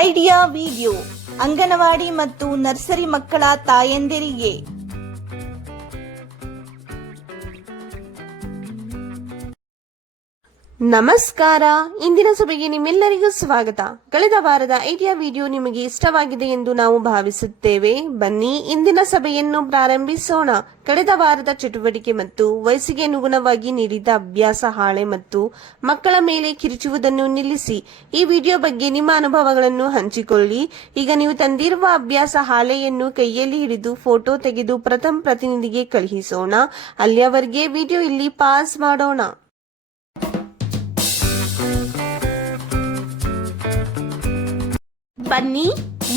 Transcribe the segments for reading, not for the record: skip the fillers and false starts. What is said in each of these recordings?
Idea video anganwadi ಮತ್ತು nursery ಮಕ್ಕಳ ತಾಯಂದಿರಿಗೆ ನಮಸ್ಕಾರ. ಇಂದಿನ ಸಭೆಗೆ ನಿಮ್ಮೆಲ್ಲರಿಗೂ ಸ್ವಾಗತ. ಕಳೆದ ವಾರದ ಐಡಿಯಾ ವಿಡಿಯೋ ನಿಮಗೆ ಇಷ್ಟವಾಗಿದೆ ಎಂದು ನಾವು ಭಾವಿಸುತ್ತೇವೆ. ಬನ್ನಿ ಇಂದಿನ ಸಭೆಯನ್ನು ಪ್ರಾರಂಭಿಸೋಣ. ಕಳೆದ ವಾರದ ಚಟುವಟಿಕೆ ಮತ್ತು ವಯಸ್ಸಿಗೆ ಅನುಗುಣವಾಗಿ ನೀಡಿದ ಅಭ್ಯಾಸ ಹಾಳೆ ಮತ್ತು ಮಕ್ಕಳ ಮೇಲೆ ಕಿರಿಚುವುದನ್ನು ನಿಲ್ಲಿಸಿ. ಈ ವಿಡಿಯೋ ಬಗ್ಗೆ ನಿಮ್ಮ ಅನುಭವಗಳನ್ನು ಹಂಚಿಕೊಳ್ಳಿ. ಈಗ ನೀವು ತಂದಿರುವ ಅಭ್ಯಾಸ ಹಾಳೆಯನ್ನು ಕೈಯಲ್ಲಿ ಹಿಡಿದು ಫೋಟೋ ತೆಗೆದು ಪ್ರಥಮ ಪ್ರತಿನಿಧಿಗೆ ಕಳುಹಿಸೋಣ. ಅಲ್ಲಿಯವರೆಗೆ ವಿಡಿಯೋ ಇಲ್ಲಿ ಪಾಸ್ ಮಾಡೋಣ. ಬನ್ನಿ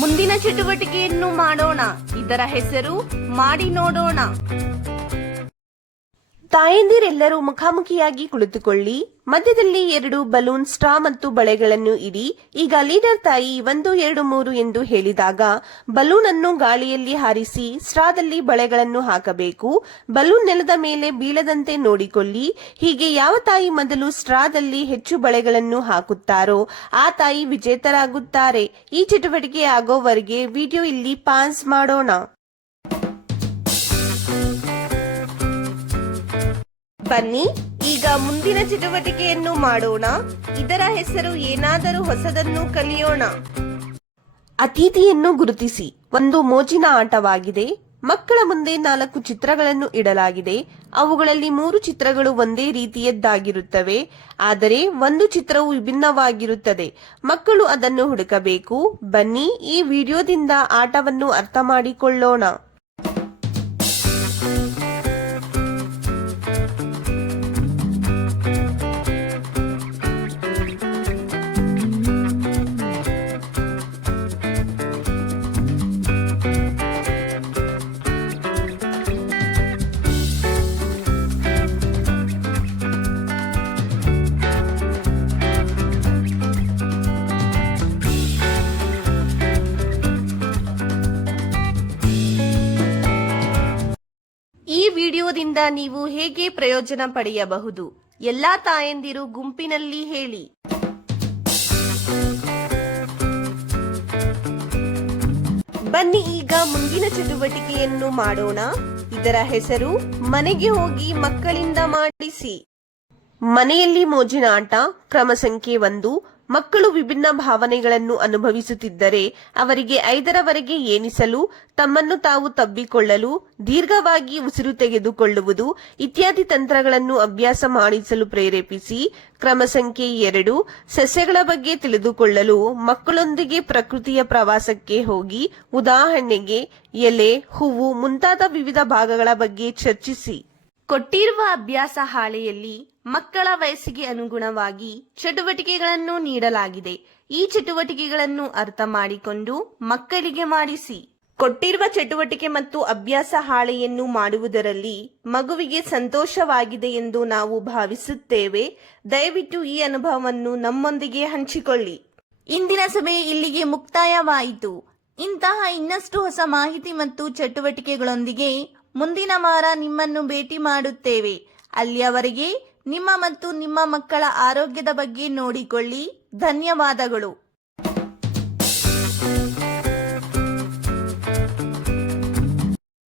ಮುಂದಿನ ಚಟುವಟಿಕೆಯನ್ನು ಮಾಡೋಣ. ಇದರ ಹೆಸರು ಮಾಡಿ ನೋಡೋಣ. ತಾಯಂದಿರೆಲ್ಲರೂ ಮುಖಾಮುಖಿಯಾಗಿ ಕುಳಿತುಕೊಳ್ಳಿ. ಮಧ್ಯದಲ್ಲಿ 2 ಬಲೂನ್, ಸ್ಟ್ರಾ ಮತ್ತು ಬಳೆಗಳನ್ನು ಇಡಿ. ಈಗ ಲೀಡರ್ ತಾಯಿ 1 2 3 ಎಂದು ಹೇಳಿದಾಗ ಬಲೂನ್ ಅನ್ನು ಗಾಳಿಯಲ್ಲಿ ಹಾರಿಸಿ ಸ್ಟ್ರಾದಲ್ಲಿ ಬಳೆಗಳನ್ನು ಹಾಕಬೇಕು. ಬಲೂನ್ ನೆಲದ ಮೇಲೆ ಬೀಳದಂತೆ ನೋಡಿಕೊಳ್ಳಿ. ಹೀಗೆ ಯಾವ ತಾಯಿ ಮೊದಲು ಸ್ಟ್ರಾದಲ್ಲಿ ಹೆಚ್ಚು ಬಳೆಗಳನ್ನು ಹಾಕುತ್ತಾರೋ ಆ ತಾಯಿ ವಿಜೇತರಾಗುತ್ತಾರೆ. ಈ ಚಟುವಟಿಕೆ ಆಗೋವರೆಗೆ ವಿಡಿಯೋ ಇಲ್ಲಿ ಪಾಸ್ ಮಾಡೋಣ. ಬನ್ನಿ ಈಗ ಮುಂದಿನ ಚಟುವಟಿಕೆಯನ್ನು ಮಾಡೋಣ. ಇದರ ಹೆಸರು ಏನಾದರೂ ಹೊಸದನ್ನು ಕಲಿಯೋಣ. ಅತಿಥಿಯನ್ನು ಗುರುತಿಸಿ ಒಂದು ಮೋಜಿನ ಆಟವಾಗಿದೆ. ಮಕ್ಕಳ ಮುಂದೆ 4 ಚಿತ್ರಗಳನ್ನು ಇಡಲಾಗಿದೆ. ಅವುಗಳಲ್ಲಿ 3 ಚಿತ್ರಗಳು ಒಂದೇ ರೀತಿಯದ್ದಾಗಿರುತ್ತವೆ. ಆದರೆ ಒಂದು ಚಿತ್ರವು ವಿಭಿನ್ನವಾಗಿರುತ್ತದೆ. ಮಕ್ಕಳು ಅದನ್ನು ಹುಡುಕಬೇಕು. ಬನ್ನಿ ಈ ವಿಡಿಯೋದಿಂದ ಆಟವನ್ನು ಅರ್ಥ ಮಾಡಿಕೊಳ್ಳೋಣ. ಈ ವಿಡಿಯೋದಿಂದ ನೀವು ಹೇಗೆ ಪ್ರಯೋಜನ ಪಡೆಯಬಹುದು? ಎಲ್ಲಾ ತಾಯಂದಿರು ಗುಂಪಿನಲ್ಲಿ ಹೇಳಿ. ಬನ್ನಿ ಈಗ ಮುಂದಿನ ಚಟುವಟಿಕೆಯನ್ನು ಮಾಡೋಣ. ಇದರ ಹೆಸರು ಮನೆಗೆ ಹೋಗಿ ಮಕ್ಕಳಿಂದ ಮಾಡಿಸಿ. ಮನೆಯಲ್ಲಿ ಮೋಜಿನ ಆಟ. ಕ್ರಮ ಸಂಖ್ಯೆ 1. ಮಕ್ಕಳು ವಿಭಿನ್ನ ಭಾವನೆಗಳನ್ನು ಅನುಭವಿಸುತ್ತಿದ್ದರೆ ಅವರಿಗೆ 5ರವರೆಗೆ ಎಣಿಸಲು, ತಮ್ಮನ್ನು ತಾವು ತಬ್ಬಿಕೊಳ್ಳಲು, ದೀರ್ಘವಾಗಿ ಉಸಿರು ತೆಗೆದುಕೊಳ್ಳುವುದು ಇತ್ಯಾದಿ ತಂತ್ರಗಳನ್ನು ಅಭ್ಯಾಸ ಮಾಡಿಸಲು ಪ್ರೇರೇಪಿಸಿ. ಕ್ರಮ ಸಂಖ್ಯೆ 2. ಸಸ್ಯಗಳ ಬಗ್ಗೆ ತಿಳಿದುಕೊಳ್ಳಲು ಮಕ್ಕಳೊಂದಿಗೆ ಪ್ರಕೃತಿಯ ಪ್ರವಾಸಕ್ಕೆ ಹೋಗಿ ಉದಾಹರಣೆಗೆ ಎಲೆ, ಹೂವು ಮುಂತಾದ ವಿವಿಧ ಭಾಗಗಳ ಬಗ್ಗೆ ಚರ್ಚಿಸಿ. ಕೊಟ್ಟಿರುವ ಅಭ್ಯಾಸ ಹಾಳೆಯಲ್ಲಿ ಮಕ್ಕಳ ವಯಸ್ಸಿಗೆ ಅನುಗುಣವಾಗಿ ಚಟುವಟಿಕೆಗಳನ್ನು ನೀಡಲಾಗಿದೆ. ಈ ಚಟುವಟಿಕೆಗಳನ್ನು ಅರ್ಥ ಮಾಡಿಕೊಂಡು ಮಕ್ಕಳಿಗೆ ಮಾಡಿಸಿ. ಕೊಟ್ಟಿರುವ ಚಟುವಟಿಕೆ ಮತ್ತು ಅಭ್ಯಾಸ ಹಾಳೆಯನ್ನು ಮಾಡುವುದರಲ್ಲಿ ಮಗುವಿಗೆ ಸಂತೋಷವಾಗಿದೆ ಎಂದು ನಾವು ಭಾವಿಸುತ್ತೇವೆ. ದಯವಿಟ್ಟು ಈ ಅನುಭವವನ್ನು ನಮ್ಮೊಂದಿಗೆ ಹಂಚಿಕೊಳ್ಳಿ. ಇಂದಿನ ಸಭೆ ಇಲ್ಲಿಗೆ ಮುಕ್ತಾಯವಾಯಿತು. ಇಂತಹ ಇನ್ನಷ್ಟು ಹೊಸ ಮಾಹಿತಿ ಮತ್ತು ಚಟುವಟಿಕೆಗಳೊಂದಿಗೆ ಮುಂದಿನ ವಾರ ನಿಮ್ಮನ್ನು ಭೇಟಿ ಮಾಡುತ್ತೇವೆ. ಅಲ್ಲಿಯವರೆಗೆ ನಿಮ್ಮ ಮತ್ತು ನಿಮ್ಮ ಮಕ್ಕಳ ಆರೋಗ್ಯದ ಬಗ್ಗೆ ನೋಡಿಕೊಳ್ಳಿ. ಧನ್ಯವಾದಗಳು.